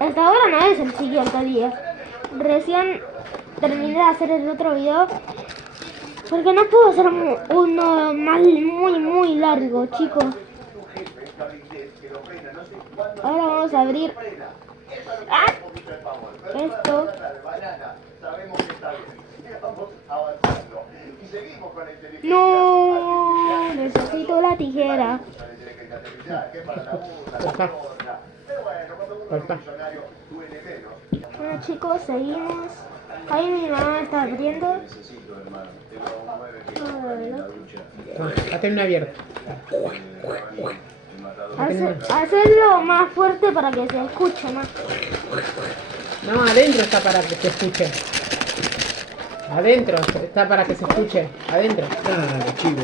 Hasta ahora no es el siguiente día. Recién terminé de hacer el otro video. Porque no puedo hacer uno muy largo, chicos. Ahora vamos a abrir esto. No, necesito la tijera. Bueno, chicos, seguimos. Ahí mi mamá está abriendo. La termina abierta. Hacerlo más fuerte para que se escuche más. No, adentro está para que se escuche. Adentro está para que se escuche. Adentro. Ah, qué chivo,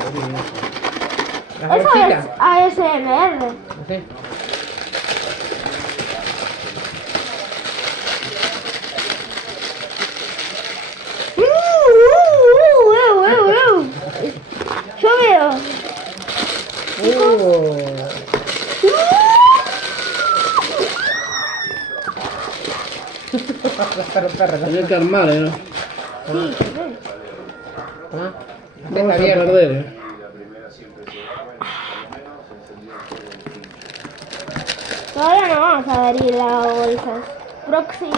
Las Eso bolsitas. es ASMR. No sé. Yo veo. Tenés que armar, ¿no? Sí, sí. ¿Ah? Vamos a Abierto. perder, Todavía no vamos a abrir la bolsa. Proxy.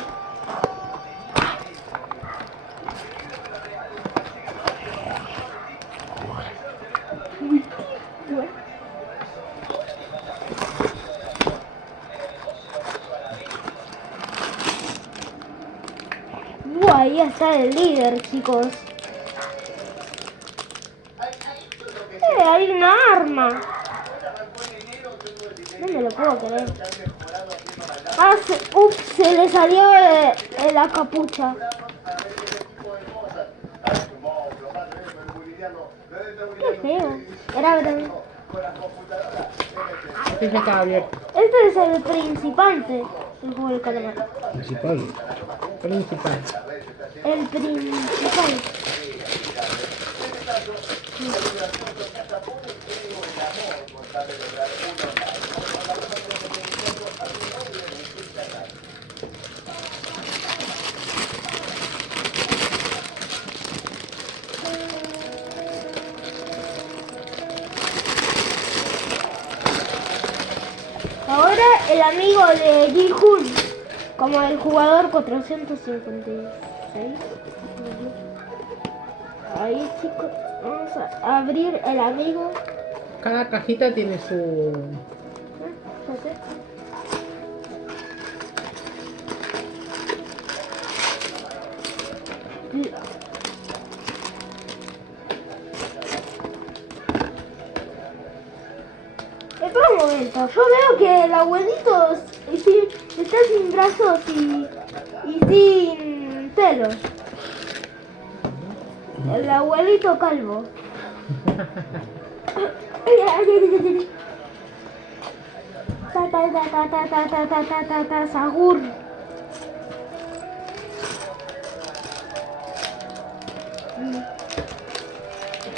Ahí está el líder, chicos. Hay una arma. No me lo puedo creer. Ups, se le salió la capucha. Qué feo. Era verdad. Sí, ya estaba abierto. Este es el principante del juego del calamar. Principal. Principal. El principal. Ahora el amigo de Ji-Hoon, como el jugador 456. Ahí, chicos, vamos a abrir el amigo. Cada cajita tiene su... No sé. Espera un momento, yo veo que el abuelito está sin brazos y sin pelos. El abuelito calvo. Sagur.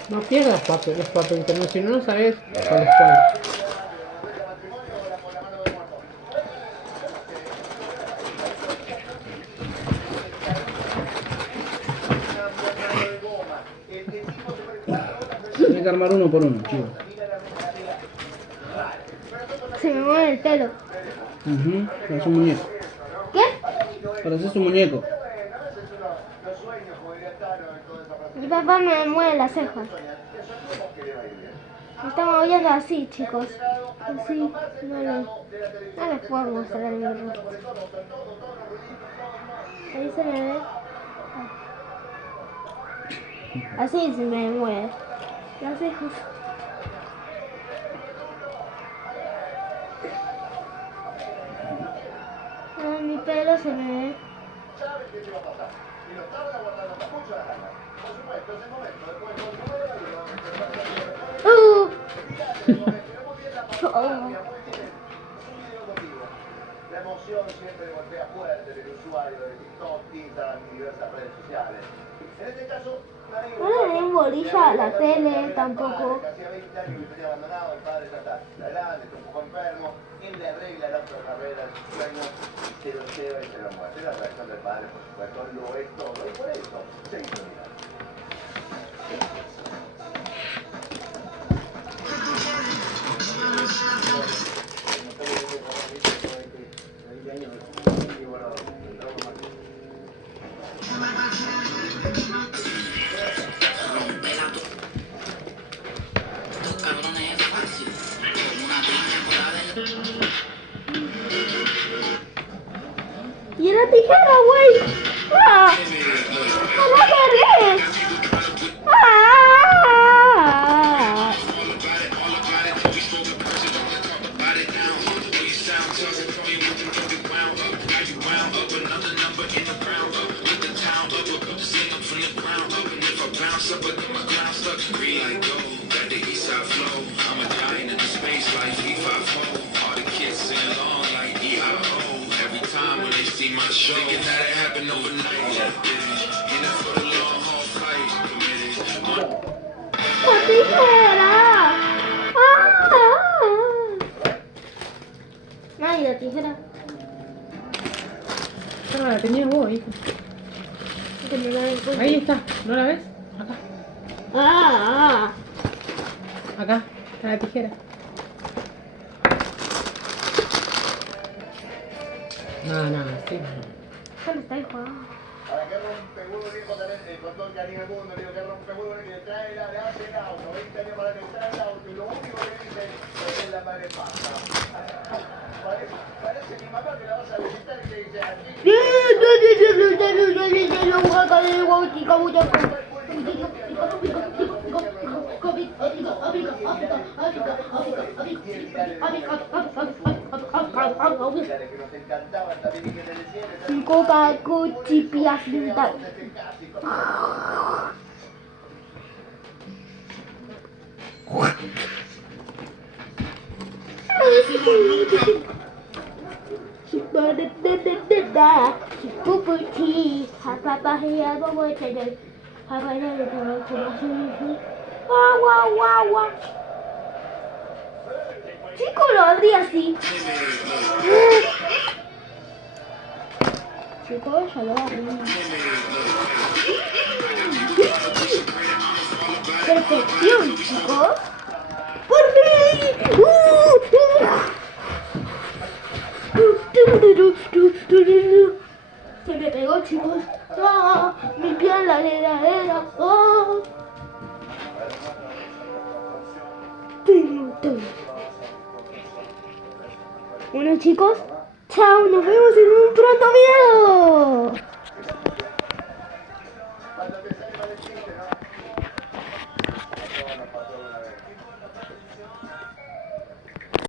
No pierdas los papelitos, no, si no, no sabes cuál es cuál. Tienes que armar uno por uno, chivo. Se me mueve el pelo. Para hacer un muñeco. ¿Qué? Para hacer su muñeco. Mi papá me mueve las cejas. Me está moviendo así, chicos. Así, no les puedo mostrar mi rostro. Ahí se me ve. Así se me mueve las cejas. Mi pelo se me ve. emoción siempre golpea fuerte del usuario de TikTok, Instagram y diversas redes sociales. En este caso, No le den bolilla a la tele tampoco. Hacía 20 años que tenía abandonado, el padre ya está grande, está un poco enfermo, él le arregla el auto de carrera, el sueño, y se lo lleva y se lo muestra. La reacción del padre, por supuesto, lo es todo, y por eso se hizo mirar. Y era tijera, güey. ¡Ah! ¡No la agarré! ¡Ah! ¡La tijera! ¡Ah! Ay, la tijera. Ah, la tenías vos, hijo. Que me la den cuenta. Ahí está, ¿no la ves? Acá, ¡Ah! acá, está la tijera. No, sí. ¿Dónde está el juego? Ahora que rompehuevo viejo tenés, con todo el cariño del mundo, digo que rompehuevo que le trae le hace el auto, 20 años para que trae el auto, y lo único que dice es la madre pasa. Parece mi mamá que la vas a visitar y te dice aquí. Que nos encantaban también y que te decían que Coca, Gucci, Pias, Vintal. Chico, lo abrí así. Chicos, ya lo abrí. Perfección, chicos. ¡Por mí! Se me pegó, chicos. ¡Ah! Mi pie en la heladera. ¡Ah! Bueno, chicos, chao, nos vemos en un pronto video. cuando te sale mal el chiste, ¿no?